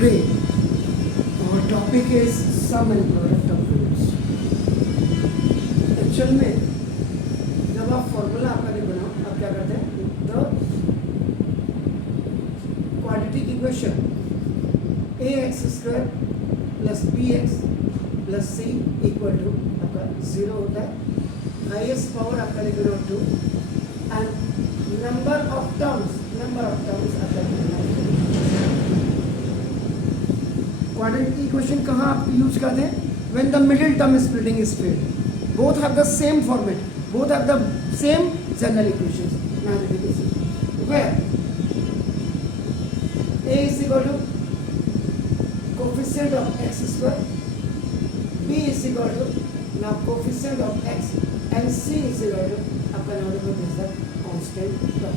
Today, our topic is sum and product of roots. Actual में जब आप फॉर्मूला आपका नहीं बनाओ, आप क्या करते हैं? The quadratic equation ax square plus bx plus c equal to आपका 0 होता है. हाईएस्ट पावर आपका लिखना 2 एंड नंबर ऑफ टर्म्स आपका क्वाड्रेटिक इक्वेशन कहाँ आप यूज करते हैं? When the middle term splitting is failed. Both have the same format, both have the same general equations. now this is where a is equal to coefficient of x square, b is equal to now coefficient of x and c is equal to आपका नाम देखो this the constant term.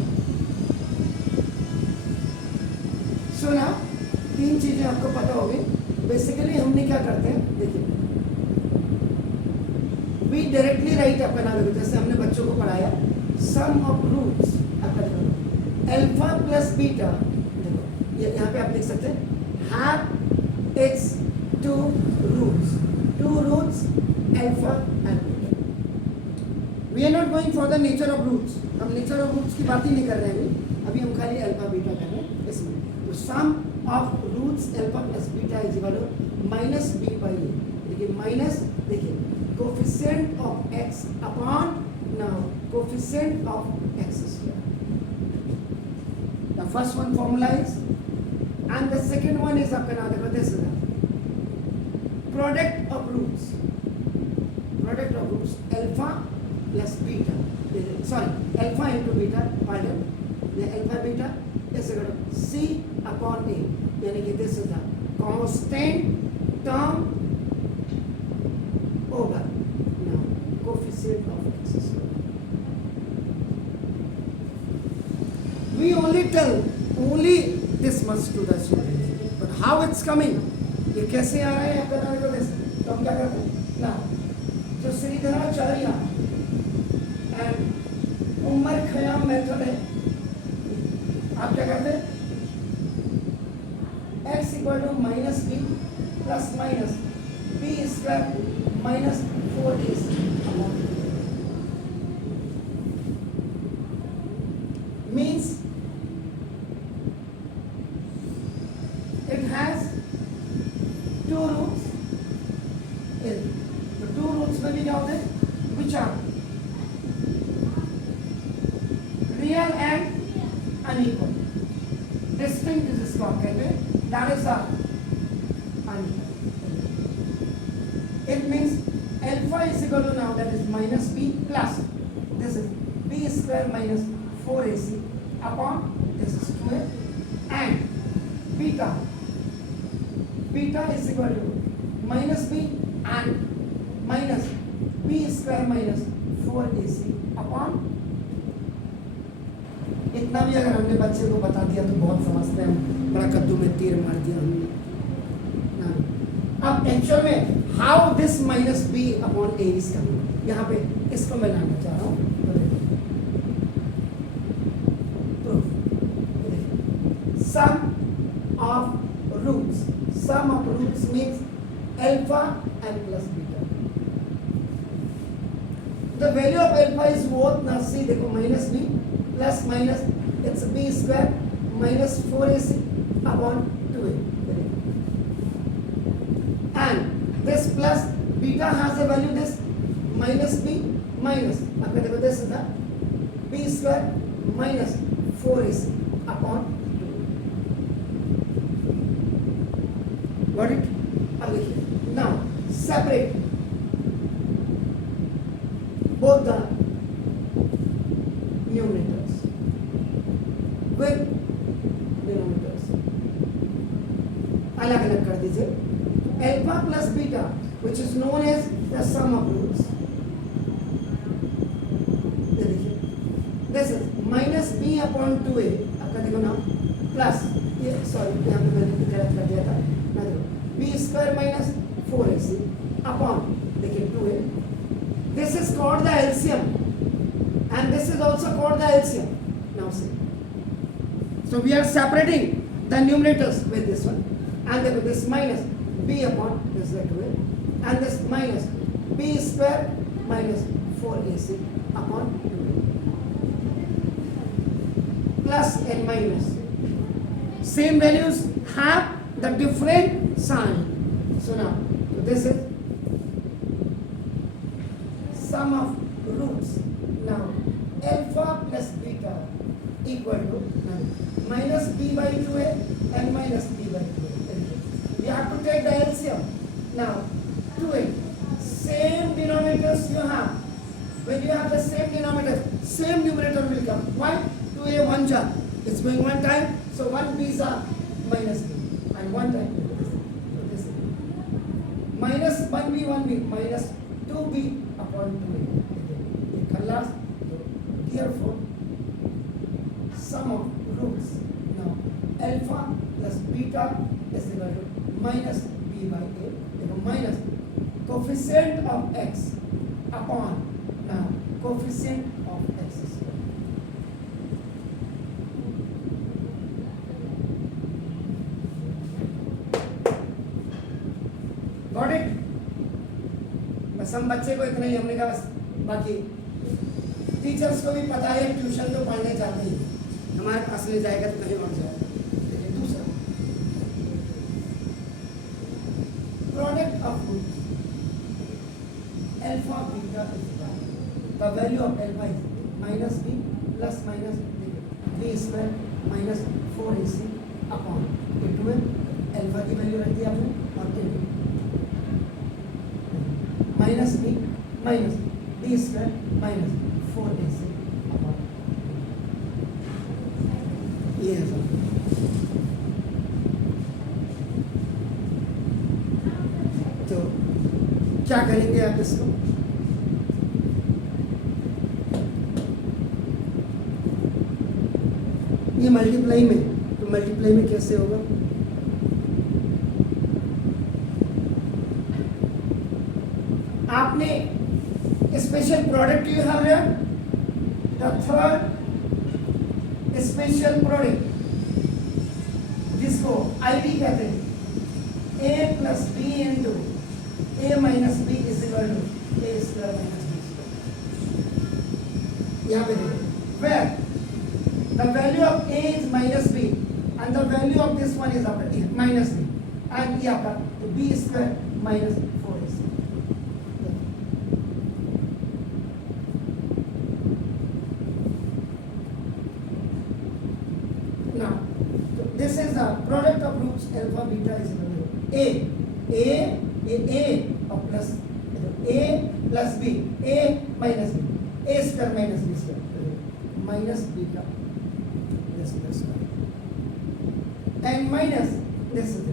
So now तीन चीजें आपको पता होगी. बेसिकली हमने क्या करते हैं, देखिए वी डायरेक्टली राइट आपका नाम देखो, जैसे हमने बच्चों को पढ़ाया सम ऑफ रूट्स आपका देखो अल्फा प्लस बीटा. देखो ये यहाँ पे आप लिख सकते हैं have its two roots alpha and beta. We are not going for the nature of roots. हम नेचर ऑफ रूट्स की बात ही नहीं कर रहे हैं अभी हम खाली अल्फा बीटा कर रहे हैं इसमें. तो sum of roots alpha plus beta is equal to minus B by A. देखिए माइनस, देखिए coefficient of X upon now coefficient of X square. The first one formula is and the second one is आपका नाम देखो this is product of roots alpha plus beta. Sorry alpha into beta, pardon, the alpha beta is equal to c upon a. यानी कि this is the constant term over now coefficient of x square. We only tell this much to the students, but how it's coming, ये कैसे आ रहा है आपका नाम को this, तो हम क्या करते हैं ना, जो Sridharacharya and Omar Khayyam method है, आप क्या करते हैं x equal to minus b plus minus b square minus 4ac means it has two roots. तो टू रूट्स में भी क्या होते हैं which are real and unequal. Distinct is इसको आप कहते हैं, that is a unequal. It means alpha is equal to now that is minus b plus this is b square minus 4ac upon this is 2a and beta is equal to minus b and minus b square minus 4ac upon. इतना भी अगर हमने बच्चे को बता दिया तो बहुत समझते हैं, बड़ा कद्दू में तीर मार दिया हमने. अब एक्चुअल में how this minus B upon A is coming, यहाँ पे इसको मैं लाना चाह रहा हूँ. Sum of roots means alpha and plus beta. The value of alpha is both ना सी देखो minus B plus minus it's b square minus 4ac upon 2a and this plus beta has a value this minus b minus आपका देखो this is the b square minus 4ac upon 2. Got it? अब देखिए now separate both the numerators with denominators. अलग अलग कर दीजिए. Alpha plus beta which is known as the sum of roots. ये देखिए this is minus b upon 2a आपका देखो ना प्लस ये सॉरी यहाँ पे मैंने गलत कर दिया था ना, देखो b square minus 4ac upon देखिए 2a. This is called the LCM and this is also called the LCM. Now see, so we are separating the numerators with this one and then this minus b upon this that way, and this minus b square minus 4ac upon 2a plus and minus. Same values have the different sign. So now this is sum of roots. Now alpha plus beta equal to minus b by 2a and minus b by 2a. You have to take the LCM. Now 2a, same denominators you have. When you have the same denominator, same numerator will come. Why? 2a 1 jar, it's going one time, so 1 b is a minus b, and one time this minus 1b 1b minus 2b upon 2a. Therefore, sum of roots. Now alpha plus beta is equal to minus b by a. Minus coefficient of x upon now coefficient of x square. Got it? बस हम बच्चे को इतना ही हमने कहा, बस बाकी टीचर्स को भी पता है ट्यूशन तो पढ़ने जाते ही, हमारे पास ले जाएगा तो कहीं और जाएगा। लेकिन दूसरा product of roots alpha beta is the value of alpha is minus b plus minus b square minus 4ac upon two है। अल्फा की वैल्यू रख दी आपने और minus b square minus 4ac upon ये है सब। तो क्या करेंगे आप इसको? ये मल्टीप्लाई में, तो मल्टीप्लाई में कैसे होगा? आपने special product you have here, the third special product जिसको आईडी कहते हैं, a plus b into a minus b is equal to a square minus b square. यहाँ पे देखो, where the value of a is minus b and the value of this one is आपका minus b and ये आपका b square minus 4ac। Now this is the product of roots alpha beta is equal to a plus a plus b, a minus b, a square minus b square minus beta this and minus this is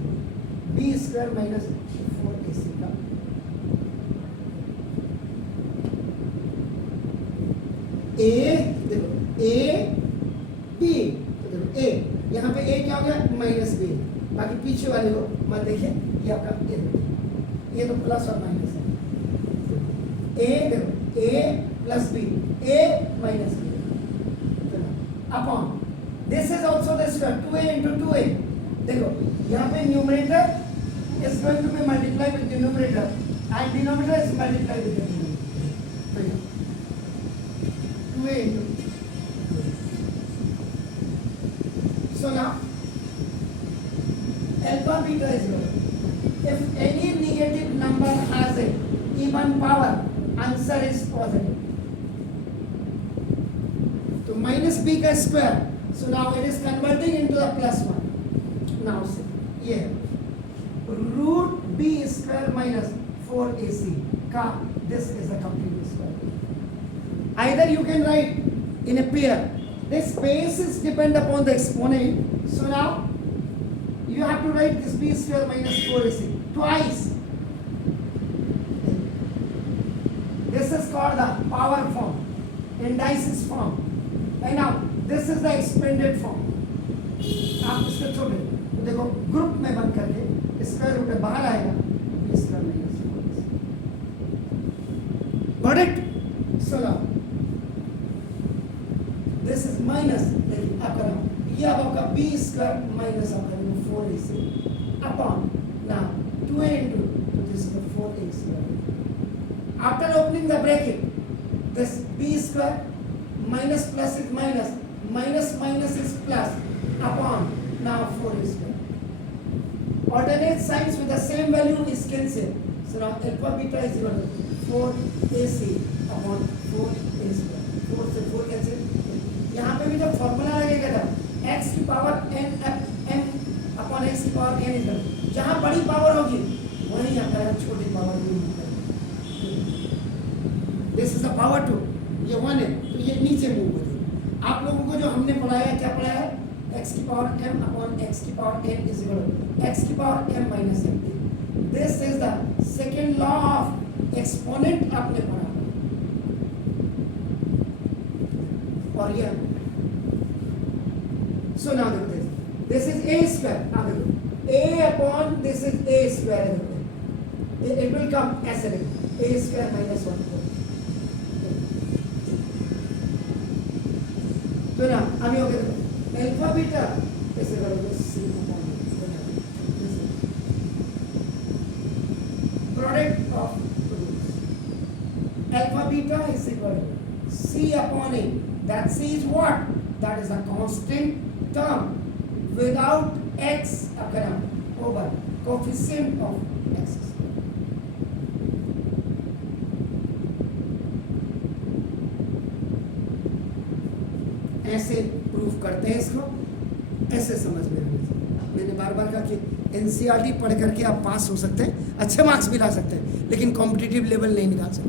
b square minus 4ac का a देखो a b, तो देखो a यहाँ पे a क्या हो गया minus b, बाकी पीछे वाले को मत देखिए, ये आपका ये तो प्लस और माइनस है। a देखो a plus b, a minus b upon this is also the square 2a into 2a। देखो यहाँ पे numerator is going to be multiply with denominator and denominator is multiply with numerator. 2a into so now alpha beta is equal, if any negative number has a even power, answer is positive। तो minus b का square, so now it is converting into the plus one। now see ये root b square minus 4ac का this is a complete square। either you can write in a pair, this basis depend upon the exponent, so now you have to write this b square minus 4ac twice। this is called the power form, indices form, and now this is the expanded form। आप इसको छोड़ दें तो देखो ग्रुप में बन करके square root बाहर आएगा, b square minus 4ac। got it? so now this is minus, देखिए आपका ये अब आपका b square minus आपका 4ac upon now 2a into this is the 4a square. After opening the bracket, this b square minus plus is minus, minus minus is plus upon now 4a square. Alternate signs with the same value is cancelled. So now alpha beta is equal to 4ac upon 4a square. 4 से 4 cancel. यहाँ पे भी जो फॉर्मूला लगेगा था x की power n m upon x की power n equal, जहाँ बड़ी पावर होगी वहीं हमारा छोटी पावर भी होगी. दिस इज द पावर 2, ये 1 है तो ये नीचे मूव करेगा. आप लोगों को जो हमने पढ़ाया क्या पढ़ाया है, x की पावर m अपॉन x की power n is equal x की power m minus m. This is the second law of exponent आपने पढ़ा. और ये so now look at this is a square. now look a upon this is a square. It will come as a square minus 1. तो ना अभी हो गया alpha beta ऐसे करोगे c upon product of alpha beta is equal to c upon a. That c is what? That is a constant term without x over coefficient of x. ऐसे प्रूफ करते हैं इसको, ऐसे समझ में आना चाहिए. मैंने बार बार कहा कि एनसीईआरटी पढ़ करके आप पास हो सकते हैं, अच्छे मार्क्स भी ला सकते हैं, लेकिन कॉम्पिटिटिव लेवल नहीं निकाल सकते.